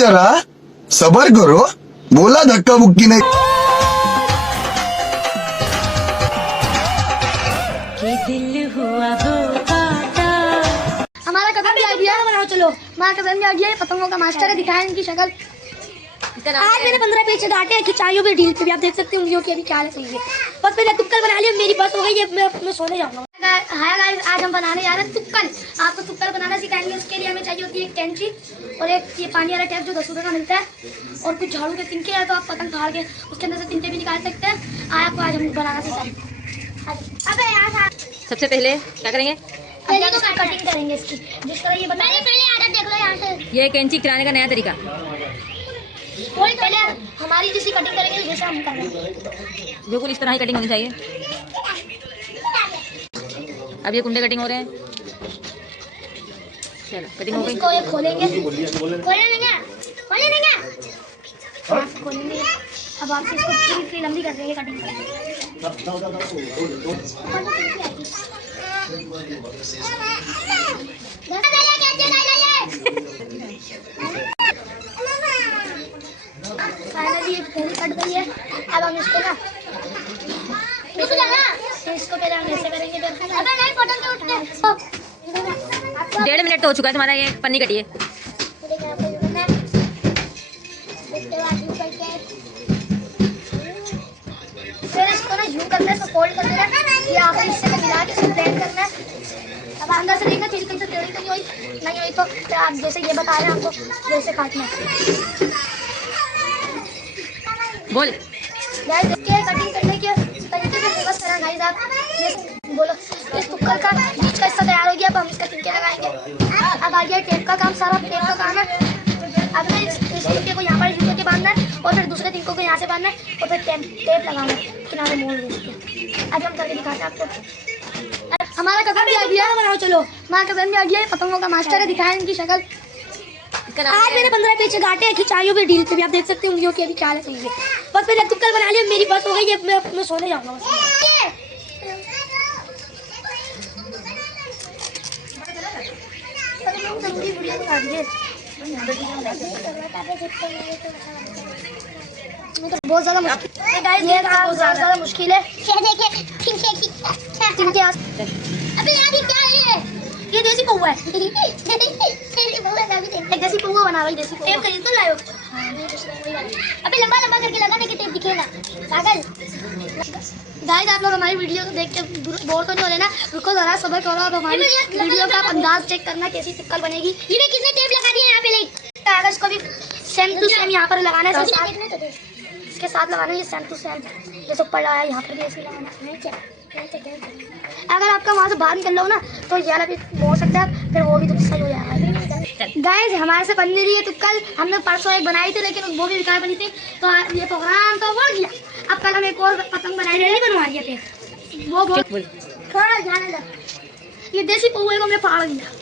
जरा सबर करो, बोला धक्का मुक्की नहीं। हमारा कदम भी आ गया, बनाओ चलो। हमारा कदम भी आ गया, पतंगों का मास्टर है, दिखाएं इनकी शक्ल। आज मैंने 15 पेज डांटे हैं खिंचाइयों पे ढील पे भी, आप देख सकते होंगे कि अभी क्या है सही है। बस मैंने तुक्कल बना लिया, मेरी बस हो गई है, मैं सोने जाऊंगा। हाय गाइस, आज हम बनाने जा रहे हैं तुक्कल। आपको तुक्कल बनाना सिखाएंगे। उसके लिए हमें चाहिए होती है एक कैंची और एक ये पानी वाला टेप जो 10 रुपये का मिलता है, और कुछ झाड़ू के तिनके है, तो आप पतंग फाड़ के उसके अंदर से तिनके भी निकाल सकते हैं। आपको आज हम बनाना सिखाएंगे। अबे यार, सबसे पहले क्या करेंगे? पहले तो कटिंग करेंगे इसकी, जिस तरह ये बताइए। पहले आदत देख लो यहाँ से, ये कैंची कराने का नया तरीका। पहले हमारी जैसी कटिंग करेंगे जैसे हम कर रहे हैं, बिल्कुल इस तरह ही कटिंग होनी चाहिए। अब ये कुंडे कटिंग हो रहे हैं। चलो कटिंग हो गई। इसको ये खोलेंगे, खोलेंगे। अब आपसे इसको पूरी लंबी कर देंगे कटिंग। फाइनली ये पहले कट गई है। अब हम इसको ना इसको पहले हम ऐसे करेंगे। अबे नहीं, पटक के उठते। 1.5 मिनट तो हो चुका है तुम्हारा, ये पन्नी कटी है। फिर इसको ना यूं करना है, इसको फोल्ड कर देना है, ये आखिरी हिस्से में मिला के इसको ब्लेंड करना है। अब अंदर से देखना चिकन से टेढ़ी तो नहीं हुई तो फिर आप जैसे ये बता रहे हैं आपको वैसे काटना है। बोल गाइस, इसके कटिंग करने के तरीके से फोकस करना गाइस। आप ये बोलो, इस टुक्कर का बीच का हिस्सा तैयार हो गया। अब हम इसका तिनके लगाएंगे। अब आ गया टेप का काम, सारा टेप का काम है। अब ना इस तिनके को यहाँ पर यूं करके बांधना है, और फिर दूसरे तिनकों को यहाँ से बांधना है, और फिर टेप लगाना है किनारे मोड़ के। आज हम करके दिखाते हैं आपको। हमारा कदम भी आ गया, बनाओ चलो। हमारा कदम भी आ गया, पतंगों का मास्टर है, दिखाएं इनकी शक्ल। आज मैंने 15 पेज डांटे हैं खिंचाइयों पे ढील पे भी, आप देख सकते होंगे कि अभी क्या है सही है। बस मैंने तुक्कल बना लिया, मेरी बस हो गई है, मैं सोने जाऊंगा। बहुत ज्यादा मुश्किल है। अबे यार ये क्या है? ये देसी पौवा है। एक देसी पौवा बना भाई, देसी टेप खरीद तो लायो। अबे लंबा लंबा करके लगाने के टेप दिखेगा पागल। गाइस, आप लोग हमारी वीडियो को देख के बोर तो नहीं हो रहे ना? रुको जरा, सब्र करो। अब हमारी वीडियो का अंदाज चेक करना कैसी तुक्कल बनेगी। ये किसने टेप लगा दिया यहाँ पे? लाइक कागज को भी सेम टू सेम यहाँ पर लगाना है, इसके साथ लगाना है। ये सेम टू सेम जैसे ऊपर लगाया यहाँ पर भी ऐसे लगाना है। अगर आपका वहाँ से बाहर निकल लो ना तो ये वाला भी हो सकता है, फिर वो भी तो सही हो जाएगा। गाइस, हमारे से बन रही है तुक्कल। हमने परसों एक बनाई थी, लेकिन वो भी बेकार बनी थी, तो ये प्रोग्राम तो बढ़ गया। अब कल हम एक और पतंग बनाई, नहीं बनवा दिए थे वो बहुत थोड़ा जाने लगा। ये देसी पौवे को मैं फाड़ दिया।